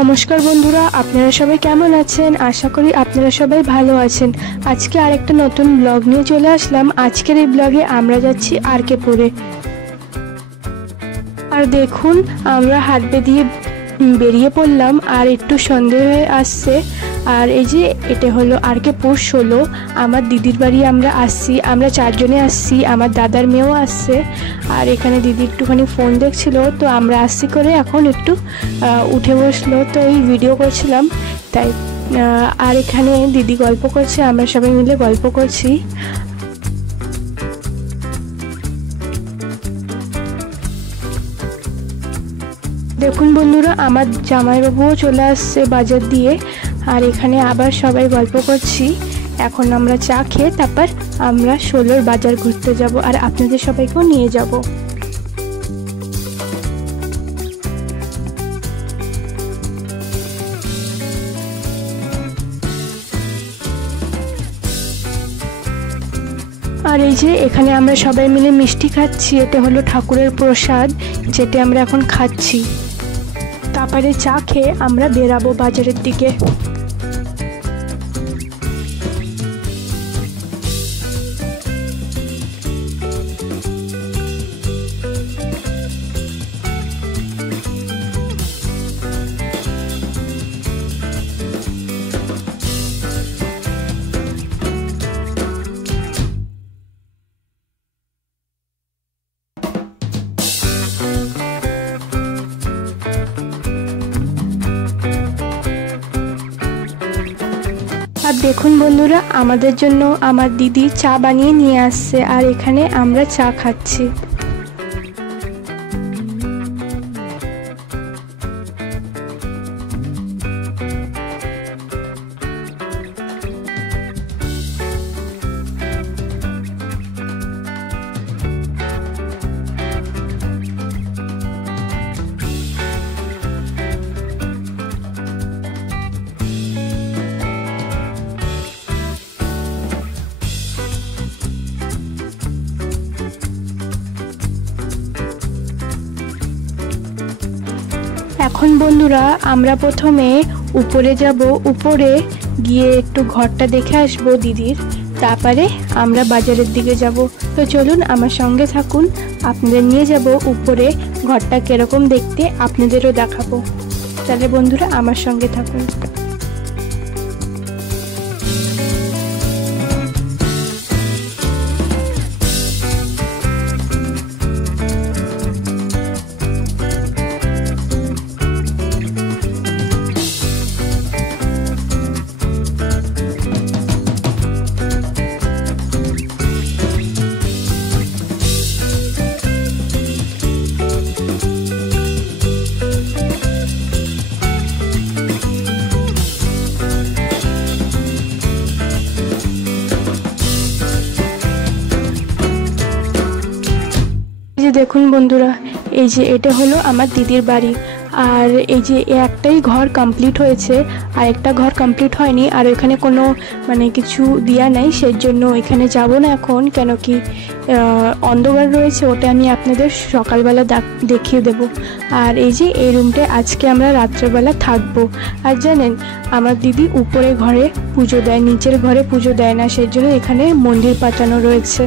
নমস্কার বন্ধুরা, আপনারা সবাই কেমন আছেন? আশা করি আপনারা সবাই ভালো আছেন। আজকে আরেকটা নতুন ব্লগ নিয়ে চলে আসলাম। আজকের এই ব্লগে আমরা যাচ্ছি আর.কে পুরে। আর দেখুন, আমরা হাট দিয়ে বেরিয়ে পড়লাম আর একটু সন্ধে হয়ে আসছে। আর এই যে এটা হলো আর.কে পুর 16। আমার দিদির বাড়ি আমরা আসছি, আমরা 4 জনে আসছি, আমার দাদার মেয়েও আসছে। আর এখানে দিদি একটুখানি ফোন দেখছিল, তো আমরা আসছি করে এখন একটু উঠে বসলো, তো এই ভিডিও করছিলাম তাই। আর এখানে দিদি গল্প করছে, আমরা সবাই মিলে গল্প করছি। দেখুন বন্ধুরা, আমার জামাইবাবুও চলে আসছে বাজার দিয়ে। আর এখানে আবার সবাই গল্প করছি। এখন আমরা চা খেয়ে তারপর আমরা 16 বাজার ঘুরতে যাব আর আপনাদের সবাইকেও নিয়ে যাব। আর এই যে এখানে আমরা সবাই মিলে মিষ্টি খাচ্ছি, এটা হলো ঠাকুরের প্রসাদ, যেটা আমরা এখন খাচ্ছি। তারপরে চা খেয়ে আমরা বেরাবো বাজারের দিকে। আর দেখুন বন্ধুরা, আমাদের জন্য আমার দিদি চা বানিয়ে নিয়ে আসছে আর এখানে আমরা চা খাচ্ছি। এখন বন্ধুরা আমরা প্রথমে উপরে যাব, উপরে গিয়ে একটু ঘরটা দেখে আসবো দিদির, তারপরে আমরা বাজারের দিকে যাব। তো চলুন আমার সঙ্গে থাকুন, আপনাদের নিয়ে যাব উপরে, ঘরটা কিরকম দেখতে আপনাদেরও দেখাবো। তাহলে বন্ধুরা আমার সঙ্গে থাকুন। দেখুন বন্ধুরা, এই যে এটা হলো আমার দিদির বাড়ি। আর এই যে একটাই ঘর কমপ্লিট হয়েছে, আর একটা ঘর কমপ্লিট হয়নি। আর এখানে কোনো কিছু দেয়া নাই, সেই জন্য এখানে যাব না এখন, কেন কি অন্ধকার রয়েছে, ওটা আমি আপনাদের সকালবেলা দেখিয়ে দেব। আর এই যে এই রুমটা আজকে আমরা রাত্রেবেলা থাকবো। আর জানেন, আমার দিদি উপরে ঘরে পুজো দেয়, নিচের ঘরে পুজো দেয় না, সেই জন্য এখানে মন্দির পাতানো রয়েছে।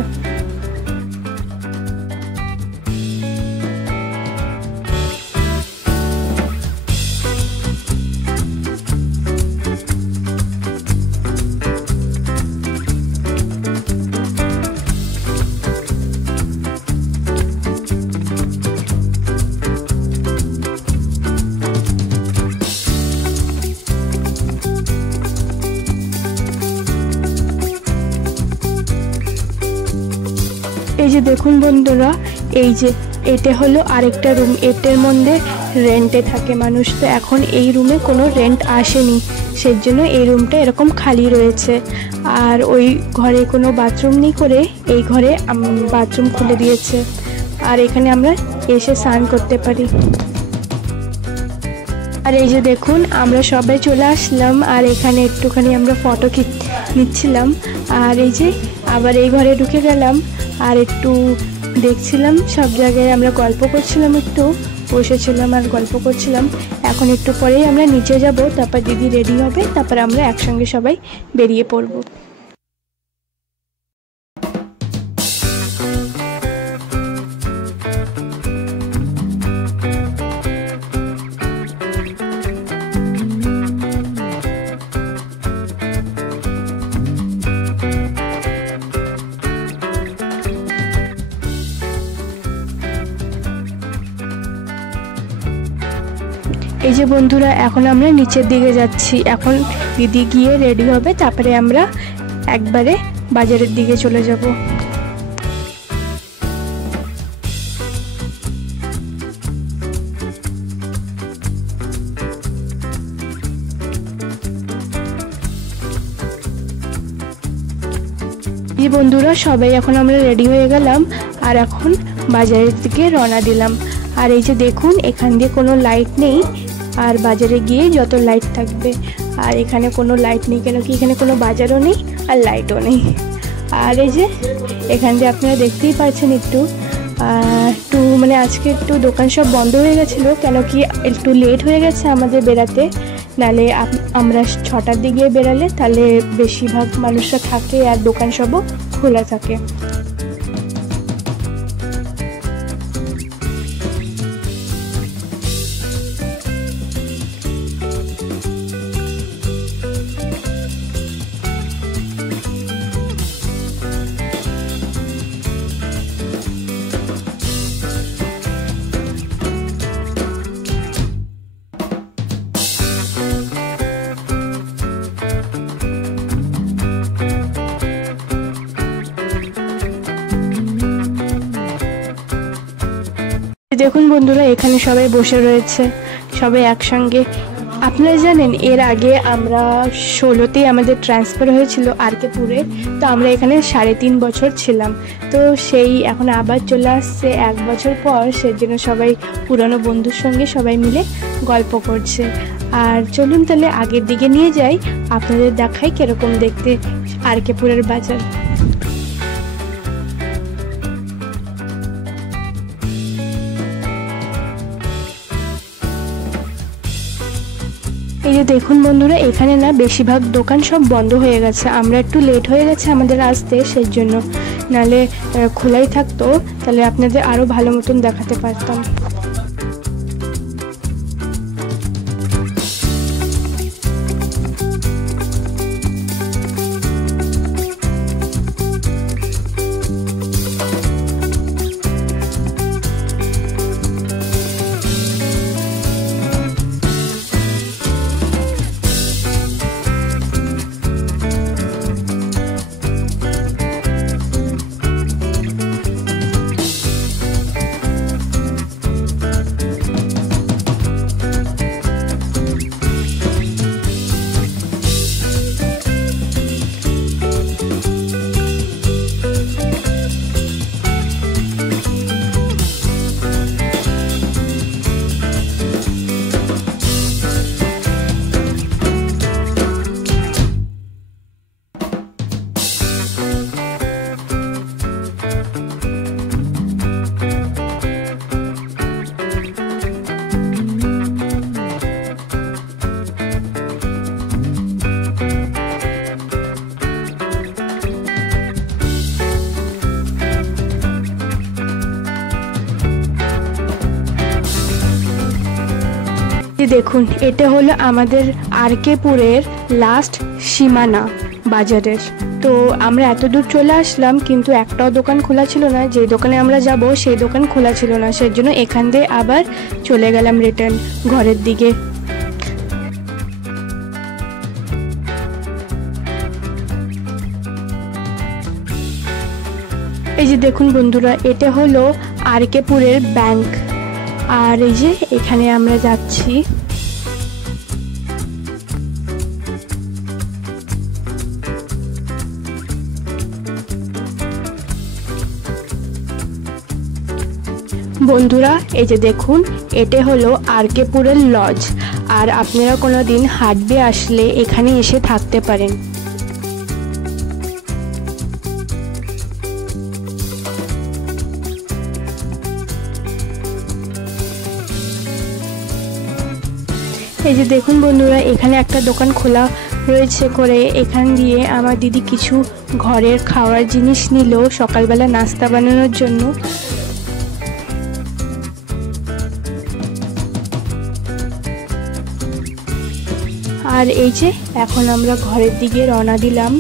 এই যে দেখুন বন্ধুরা, এই যে এটা হলো আরেকটা রুম, এটার মধ্যে রেন্টে থাকে মানুষ। তো এখন এই রুমে কোনো রেন্ট আসেনি, সেই জন্য এই রুমটা এরকম খালি রয়েছে। আর ওই ঘরে কোনো বাথরুম নেই করে এই ঘরে বাথরুম খুলে দিয়েছে। আর এখানে আমরা এসে স্নান করতে পারি। আর এই যে দেখুন, আমরা সবাই চলে আসলাম আর এখানে একটুখানি আমরা ফটো নিচ্ছিলাম। আর এই যে আবার এই ঘরে ঢুকে গেলাম আর একটু দেখছিলাম, সব জায়গায় আমরা গল্প করছিলাম একটু। বসেছিলাম আর গল্প করছিলাম। এখন একটু পরেই আমরা নিচে যাব, তারপর দিদি রেডি হবে, তারপর আমরা একসঙ্গে সবাই বেরিয়ে পড়বো। এই যে বন্ধুরা, এখন আমরা নিচের দিকে যাচ্ছি। এখন দিদি গিয়ে রেডি হবে, তারপরে আমরা একবারে বাজারের দিকে চলে যাব। এই বন্ধুরা, সবাই এখন আমরা রেডি হয়ে গেলাম আর এখন বাজারের দিকে রওনা দিলাম। আর এই যে দেখুন, এখান দিয়ে কোনো লাইট নেই, আর বাজারে গিয়ে যত লাইট থাকবে। আর এখানে কোনো লাইট নেই, কেন কি এখানে কোনো বাজারও নেই আর লাইটও নেই। আর এই যে এখান দিয়ে আপনারা দেখতেই পাচ্ছেন একটু মানে আজকে একটু দোকান সব বন্ধ হয়ে গেছিলো, কেন কি একটু লেট হয়ে গেছে আমাদের বেরাতে। নালে আমরা 6টার দিকে বেরালে তাহলে বেশিরভাগ মানুষরা থাকে আর দোকান সবও খোলা থাকে। দেখুন বন্ধুরা, এখানে সবাই বসে রয়েছে, সবাই একসঙ্গে। আপনারা জানেন এর আগে আমরা 16তেই আমাদের ট্রান্সফার হয়েছিল আরকে পুরে, তো আমরা এখানে 3.5 বছর ছিলাম। তো সেই এখন আবার চলে আসছে 1 বছর পর, সেজন্য সবাই পুরনো বন্ধুর সঙ্গে সবাই মিলে গল্প করছে। আর চলুন তাহলে আগের দিকে নিয়ে যাই, আপনাদের দেখাই কিরকম দেখতে আরকে পুরের বাজার। এই যে দেখুন বন্ধুরা, এখানে না বেশিরভাগ দোকান সব বন্ধ হয়ে গেছে। আমরা একটু লেট হয়ে গেছে আমাদের আসতে, সেই জন্য। নালে খোলাই থাকতো তাহলে আপনাদের আরও ভালো মতন দেখাতে পারতাম। দেখুন, এটা হলো আমাদের আরকে পুরের লাস্ট সীমানা বাজারের। তো আমরা এত দূর চলে আসলাম, কিন্তু একটাও দোকান খোলা ছিল না। যে দোকানে আমরা যাব সেই দোকান খোলা ছিল না, সেজন্য এখান দিয়ে আবার চলে গেলাম রিটার্ন ঘরের দিকে। এই যে দেখুন বন্ধুরা, এটা হলো আরকে পুরের ব্যাংক। আর এই যে এখানে আমরা যাচ্ছি। বন্ধুরা, এই যে দেখুন, এটা হলো আরকে পুরের লজ। আর আপনারা কোনোদিন হাটবে আসলে এখানে এসে থাকতে পারেন। এই যে দেখুন বন্ধুরা, এখানে একটা দোকান খোলা রয়েছে করে এখান দিয়ে আমার দিদি কিছু ঘরের খাওয়ার জিনিস নিল সকালবেলা নাস্তা বানানোর জন্য। আর এই যে এখন আমরা ঘরের দিকে রওনা দিলাম।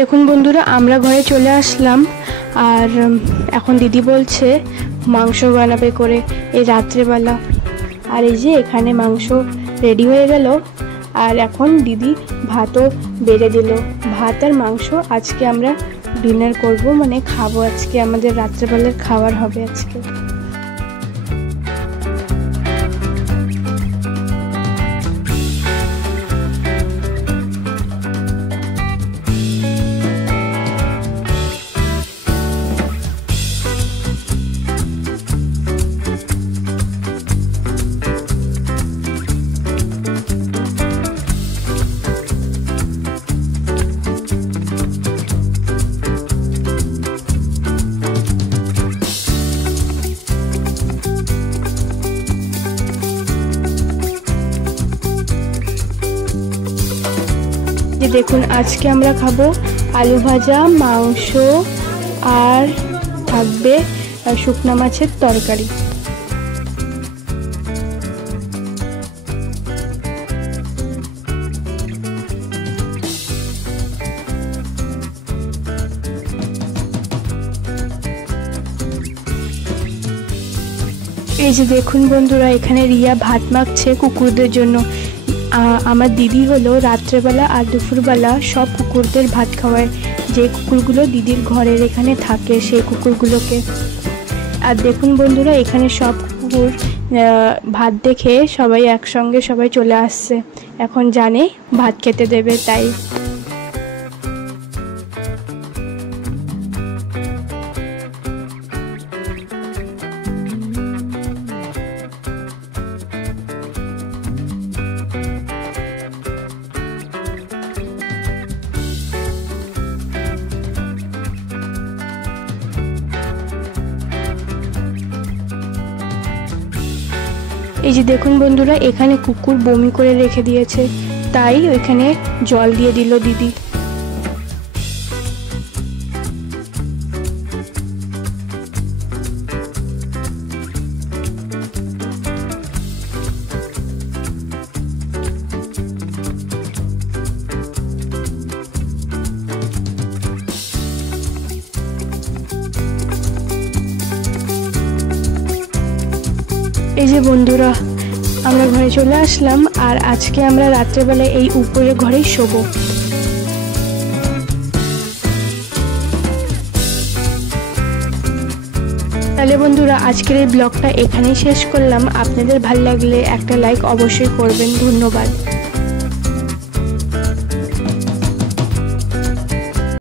দেখুন বন্ধুরা, আমরা ঘরে চলে আসলাম। আর এখন দিদি বলছে মাংস বানাবে করে এই রাত্রেবেলা। আর এই যে এখানে মাংস রেডি হয়ে গেল। আর এখন দিদি ভাতও বেড়ে দিল। ভাত আর মাংস আজকে আমরা ডিনার করব, মানে খাবো আজকে, আমাদের রাত্রেবেলার খাবার হবে আজকে। দেখুন আজকে আমরা খাবো আলু ভাজা, মাংস আর থাকবে শুকনা মাছের তরকারি। এই যে দেখুন বন্ধুরা, এখানে রিয়া ভাত মাখছে কুকুরদের জন্য। আমার দিদি হলো রাত্রেবেলা আর দুপুরবেলা সব কুকুরদের ভাত খাওয়ায়, যে কুকুরগুলো দিদির ঘরের এখানে থাকে সেই কুকুরগুলোকে। আর দেখুন বন্ধুরা, এখানে সব কুকুর ভাত দেখে সবাই একসঙ্গে সবাই চলে আসছে, এখন জানে ভাত খেতে দেবে তাই। এই যে দেখুন বন্ধুরা, এখানে কুকুর বমি করে রেখে দিয়েছে, তাই ওইখানে জল দিয়ে দিল দিদি। এই যে বন্ধুরা, আমরা ঘরে চলে আসলাম। আর আজকে আমরা রাত্রেবেলায় এই উপরে ঘরেই শোবো। তাহলে বন্ধুরা, আজকের এই ব্লগটা এখানেই শেষ করলাম। আপনাদের ভালো লাগলে একটা লাইক অবশ্যই করবেন। ধন্যবাদ।